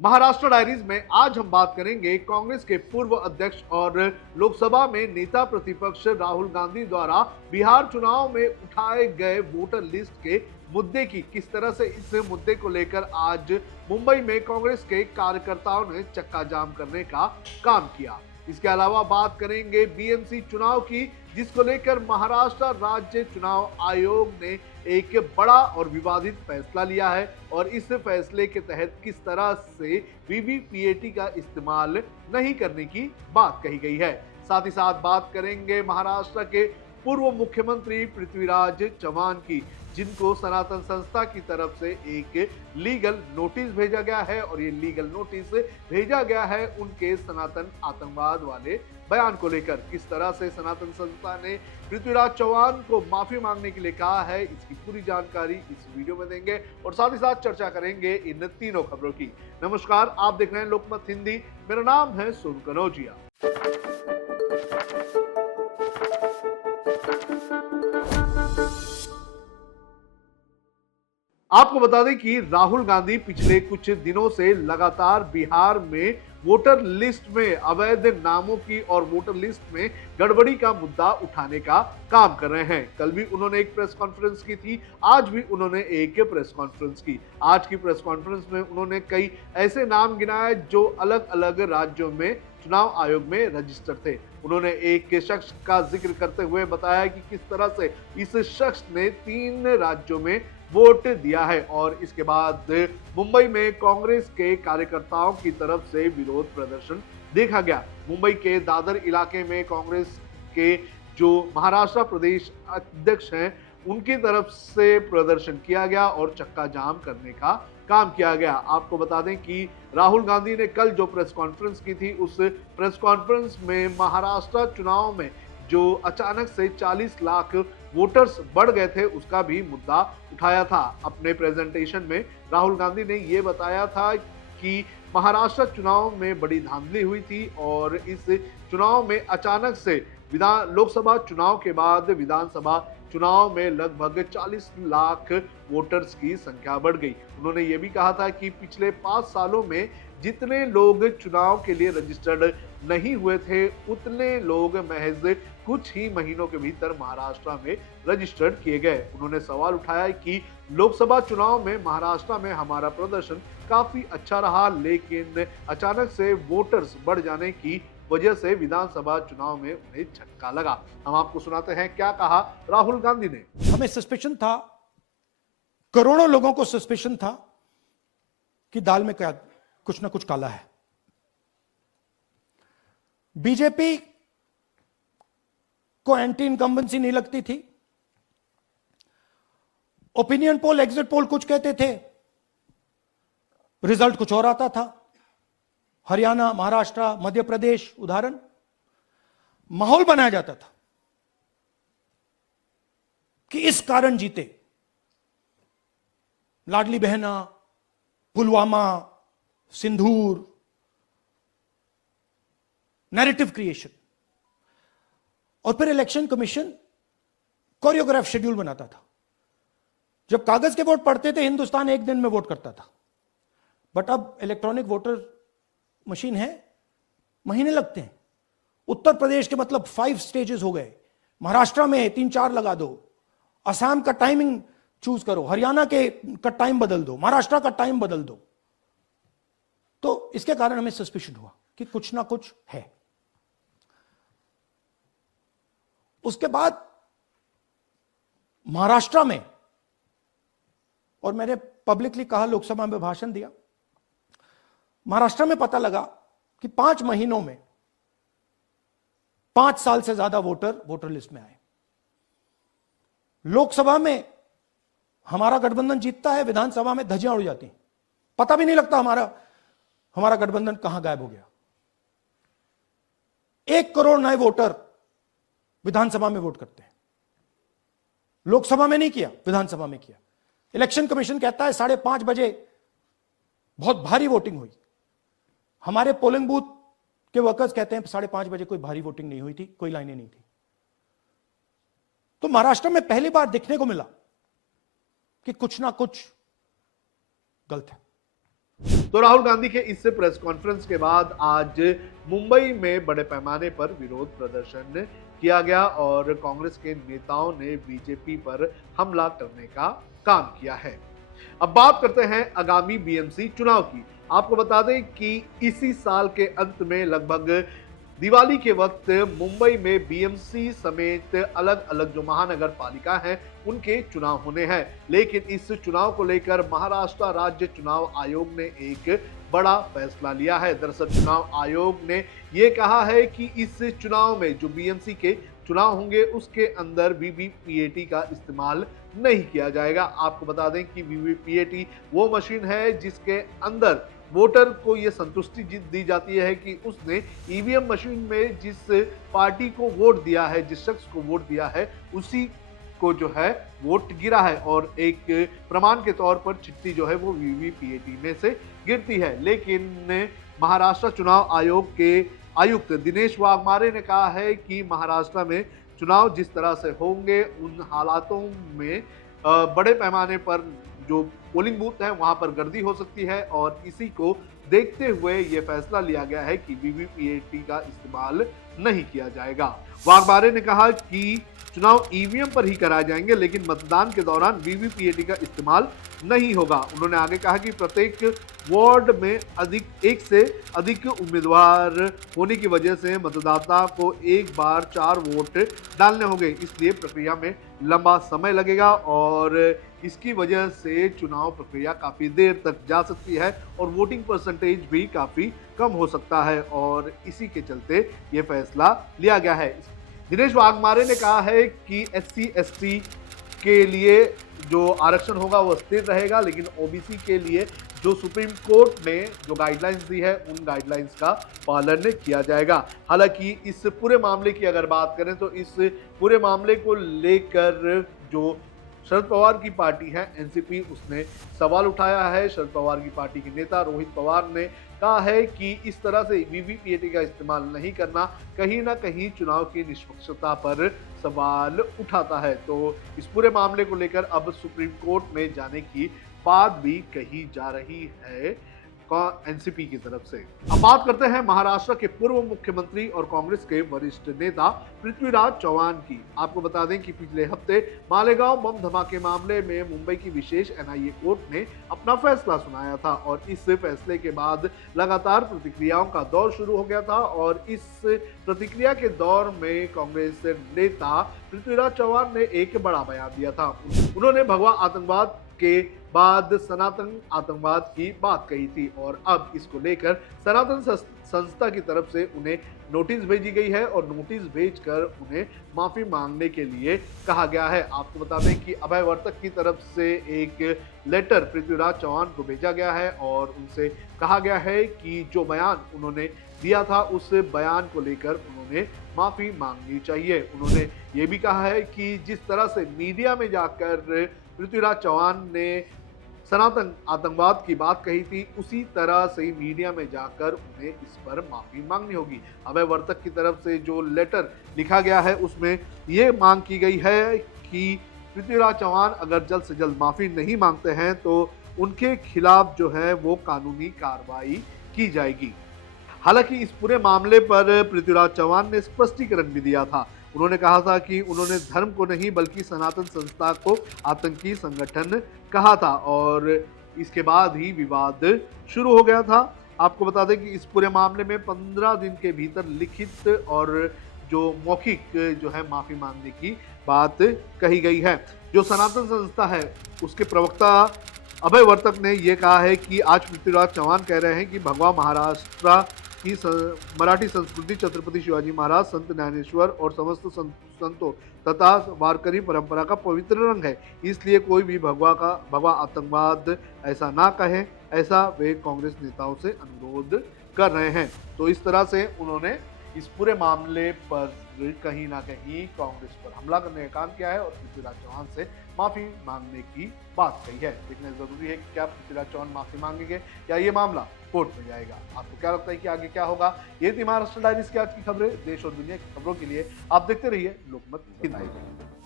Maharashtra diaries में आज हम बात करेंगे कांग्रेस के पूर्व अध्यक्ष और लोकसभा में नेता प्रतिपक्ष राहुल गांधी द्वारा बिहार चुनाव में उठाए गए वोटर लिस्ट के मुद्दे की। किस तरह से इस मुद्दे को लेकर आज मुंबई में कांग्रेस के कार्यकर्ताओं ने चक्का जाम करने का काम किया। इसके अलावा बात करेंगे बीएमसी चुनाव की, जिसको लेकर महाराष्ट्र राज्य चुनाव आयोग ने एक बड़ा और विवादित फैसला लिया है और इस फैसले के तहत किस तरह से वीवीपीएटी का इस्तेमाल नहीं करने की बात कही गई है। साथ ही साथ बात करेंगे महाराष्ट्र के पूर्व मुख्यमंत्री पृथ्वीराज चव्हाण की, जिनको सनातन संस्था की तरफ से एक लीगल नोटिस भेजा गया है और ये लीगल नोटिस भेजा गया है उनके सनातन आतंकवाद वाले बयान को लेकर। किस तरह से सनातन संस्था ने पृथ्वीराज चव्हाण को माफी मांगने के लिए कहा है, इसकी पूरी जानकारी इस वीडियो में देंगे और साथ ही साथ चर्चा करेंगे इन तीनों खबरों की। नमस्कार, आप देख रहे हैं लोकमत हिंदी। मेरा नाम है सोनू कनौजिया। आपको बता दें कि राहुल गांधी पिछले कुछ दिनों से लगातार बिहार में वोटर लिस्ट में अवैध नामों की और वोटर लिस्ट में गड़बड़ी का मुद्दा उठाने का काम कर रहे हैं। कल भी उन्होंने एक प्रेस कॉन्फ्रेंस की थी, आज भी उन्होंने एक प्रेस कॉन्फ्रेंस की। आज की प्रेस कॉन्फ्रेंस में उन्होंने कई ऐसे नाम गिनाए जो अलग अलग राज्यों में चुनाव आयोग में रजिस्टर थे। उन्होंने एक शख्स का जिक्र करते हुए बताया कि किस तरह से इस शख्स ने 3 राज्यों में वोट दिया है और इसके बाद मुंबई में कांग्रेस के कार्यकर्ताओं की तरफ से विरोध प्रदर्शन देखा गया। मुंबई के दादर इलाके में कांग्रेस के जो महाराष्ट्र प्रदेश अध्यक्ष हैं उनकी तरफ से प्रदर्शन किया गया और चक्का जाम करने का काम किया गया। आपको बता दें कि राहुल गांधी ने कल जो प्रेस कॉन्फ्रेंस की थी, उस प्रेस कॉन्फ्रेंस में महाराष्ट्र चुनाव में जो अचानक से 40 लाख वोटर्स बढ़ गए थे उसका भी मुद्दा उठाया था। अपने प्रेजेंटेशन में राहुल गांधी ने ये बताया था कि महाराष्ट्र चुनाव में बड़ी धांधली हुई थी और इस चुनाव में अचानक से लोकसभा चुनाव के बाद विधानसभा चुनाव में लगभग 40 लाख वोटर्स की संख्या बढ़ गई। उन्होंने ये भी कहा था कि पिछले 5 सालों में जितने लोग चुनाव के लिए रजिस्टर्ड नहीं हुए थे उतने लोग महज कुछ ही महीनों के भीतर महाराष्ट्र में रजिस्टर्ड किए गए। उन्होंने सवाल उठाया कि लोकसभा चुनाव में महाराष्ट्र में हमारा प्रदर्शन काफी अच्छा रहा, लेकिन अचानक से वोटर्स बढ़ जाने की वजह से विधानसभा चुनाव में उन्हें झटका लगा। हम आपको सुनाते हैं क्या कहा राहुल गांधी ने। हमें सस्पेशन था, करोड़ों लोगों को सस्पेशन था कि दाल में क्या कुछ ना कुछ काला है। बीजेपी को एंटी इनकम्बेंसी नहीं लगती थी। ओपिनियन पोल, एग्जिट पोल कुछ कहते थे, रिजल्ट कुछ और आता था। हरियाणा, महाराष्ट्र, मध्य प्रदेश उदाहरण, माहौल बनाया जाता था कि इस कारण जीते। लाडली बहना, पुलवामा, सिंदूर, नैरेटिव क्रिएशन। और फिर इलेक्शन कमीशन कोरियोग्राफ शेड्यूल बनाता था। जब कागज के वोट पड़ते थे हिंदुस्तान एक दिन में वोट करता था, बट अब इलेक्ट्रॉनिक वोटर मशीन है, महीने लगते हैं। उत्तर प्रदेश के मतलब 5 स्टेजेस हो गए, महाराष्ट्र में 3-4 लगा दो, असम का टाइमिंग चूज करो, हरियाणा का टाइम बदल दो, महाराष्ट्र का टाइम बदल दो। तो इसके कारण हमें सस्पिशन हुआ कि कुछ ना कुछ है। उसके बाद महाराष्ट्र में, और मैंने पब्लिकली कहा, लोकसभा में भाषण दिया, महाराष्ट्र में पता लगा कि 5 महीनों में 5 साल से ज्यादा वोटर लिस्ट में आए। लोकसभा में हमारा गठबंधन जीतता है, विधानसभा में धज्जियां उड़ जाती हैं, पता भी नहीं लगता हमारा गठबंधन कहां गायब हो गया। 1 करोड़ नए वोटर विधानसभा में वोट करते हैं, लोकसभा में नहीं किया, विधानसभा में किया। इलेक्शन कमीशन कहता है 5:30 बजे बहुत भारी वोटिंग हुई। हमारे पोलिंग बूथ के वर्कर्स कहते हैं 5:30 बजे कोई भारी वोटिंग नहीं हुई थी, कोई लाइनें नहीं थी। तो महाराष्ट्र में पहली बार देखने को मिला कि कुछ ना कुछ गलत है। तो राहुल गांधी के इस प्रेस कॉन्फ्रेंस के बाद आज मुंबई में बड़े पैमाने पर विरोध प्रदर्शन किया गया और कांग्रेस के नेताओं ने बीजेपी पर हमला करने का काम किया है। अब बात करते हैं आगामी बीएमसी चुनाव की। आपको बता दें कि इसी साल के अंत में लगभग दिवाली के वक्त मुंबई में बीएमसी समेत अलग अलग जो महानगर पालिका हैं उनके चुनाव होने हैं, लेकिन इस चुनाव को लेकर महाराष्ट्र राज्य चुनाव आयोग ने एक बड़ा फैसला लिया है। दरअसल चुनाव आयोग ने यह कहा है कि इस चुनाव में जो बीएमसी के चुनाव होंगे उसके अंदर वीवीपीएटी का इस्तेमाल नहीं किया जाएगा। आपको बता दें कि वीवीपीएटी वो मशीन है जिसके अंदर वोटर को यह संतुष्टि दी जाती है कि उसने ईवीएम मशीन में जिस पार्टी को वोट दिया है, जिस शख्स को वोट दिया है, उसी को जो है वोट गिरा है और एक प्रमाण के तौर पर चिट्ठी जो है वो वीवीपीएटी में से गिरती है। लेकिन महाराष्ट्र चुनाव आयोग के आयुक्त दिनेश वाघमारे ने कहा है कि महाराष्ट्र में चुनाव जिस तरह से होंगे उन हालातों में बड़े पैमाने पर जो पोलिंग बूथ है वहां पर गर्दी हो सकती है और इसी को देखते हुए यह फैसला लिया गया है कि वीवीपीएटी का इस्तेमाल नहीं किया जाएगा। वाघमारे ने कहा कि चुनाव ईवीएम पर ही कराए जाएंगे लेकिन मतदान के दौरान वीवीपीएटी का इस्तेमाल नहीं होगा। उन्होंने आगे कहा कि प्रत्येक वार्ड में एक से अधिक उम्मीदवार होने की वजह से मतदाता को एक बार 4 वोट डालने होंगे, इसलिए प्रक्रिया में लंबा समय लगेगा और इसकी वजह से चुनाव प्रक्रिया काफी देर तक जा सकती है और वोटिंग परसेंटेज भी काफी कम हो सकता है और इसी के चलते ये फैसला लिया गया है। दिनेश वाघमारे ने कहा है कि SC/ST के लिए जो आरक्षण होगा वो स्थिर रहेगा, लेकिन ओबीसी के लिए जो सुप्रीम कोर्ट ने जो गाइडलाइंस दी है उन गाइडलाइंस का पालन किया जाएगा। हालांकि इस पूरे मामले की अगर बात करें तो इस पूरे मामले को लेकर जो शरद पवार की पार्टी है एनसीपी, उसने सवाल उठाया है। शरद पवार की पार्टी के नेता रोहित पवार ने कहा है कि इस तरह से वीवीपीएटी का इस्तेमाल नहीं करना कहीं ना कहीं चुनाव की निष्पक्षता पर सवाल उठाता है। तो इस पूरे मामले को लेकर अब सुप्रीम कोर्ट में जाने की बात भी कही जा रही है एनसीपी की तरफ से। अब बात करते हैं महाराष्ट्र के पूर्व मुख्यमंत्री और कांग्रेस के वरिष्ठ नेता पृथ्वीराज चौहान की। आपको बता दें कि पिछले हफ्ते मालेगांव बम धमाके मामले में मुंबई की विशेष एनआईए कोर्ट ने अपना फैसला सुनाया था और इस फैसले के बाद लगातार प्रतिक्रियाओं का दौर शुरू हो गया था और इस प्रतिक्रिया के दौर में कांग्रेस नेता पृथ्वीराज चौहान ने एक बड़ा बयान दिया था। उन्होंने भगवा आतंकवाद के बाद सनातन आतंकवाद की बात कही थी और अब इसको लेकर सनातन संस्था की तरफ से उन्हें नोटिस भेजी गई है और नोटिस भेजकर उन्हें माफी मांगने के लिए कहा गया है। आपको बता दें कि अभय वर्तक की तरफ से एक लेटर पृथ्वीराज चौहान को भेजा गया है और उनसे कहा गया है कि जो बयान उन्होंने दिया था उस बयान को लेकर उन्होंने माफी मांगनी चाहिए। उन्होंने ये भी कहा है कि जिस तरह से मीडिया में जाकर पृथ्वीराज चौहान ने सनातन आतंकवाद की बात कही थी, उसी तरह से ही मीडिया में जाकर उन्हें इस पर माफी मांगनी होगी। अभय वर्तक की तरफ से जो लेटर लिखा गया है उसमें ये मांग की गई है कि पृथ्वीराज चौहान अगर जल्द से जल्द माफी नहीं मांगते हैं तो उनके खिलाफ जो है वो कानूनी कार्रवाई की जाएगी। हालांकि इस पूरे मामले पर पृथ्वीराज चौहान ने स्पष्टीकरण भी दिया था। उन्होंने कहा था कि उन्होंने धर्म को नहीं बल्कि सनातन संस्था को आतंकी संगठन कहा था और इसके बाद ही विवाद शुरू हो गया था। आपको बता दें कि इस पूरे मामले में 15 दिन के भीतर लिखित और जो मौखिक जो है माफी मांगने की बात कही गई है। जो सनातन संस्था है उसके प्रवक्ता अभय वर्तक ने यह कहा है कि आज पृथ्वीराज चौहान कह रहे हैं कि भगवा महाराष्ट्र की मराठी संस्कृति, छत्रपति शिवाजी महाराज, संत ज्ञानेश्वर और समस्त संतों तथा वारकरी परंपरा का पवित्र रंग है, इसलिए कोई भी भगवा आतंकवाद ऐसा ना कहे, ऐसा वे कांग्रेस नेताओं से अनुरोध कर रहे हैं। तो इस तरह से उन्होंने इस पूरे मामले पर कहीं ना कहीं कांग्रेस पर हमला करने का काम किया है और पृथ्वीराज चौहान से माफी मांगने की बात कही है। देखना जरूरी है कि क्या पृथ्वीराज चौहान माफी मांगेंगे या ये मामला कोर्ट में जाएगा। आपको क्या लगता है कि आगे क्या होगा? ये थी महाराष्ट्र डायरीज की आज की खबरें। देश और दुनिया की खबरों के लिए आप देखते रहिए लोकमत हिंदी।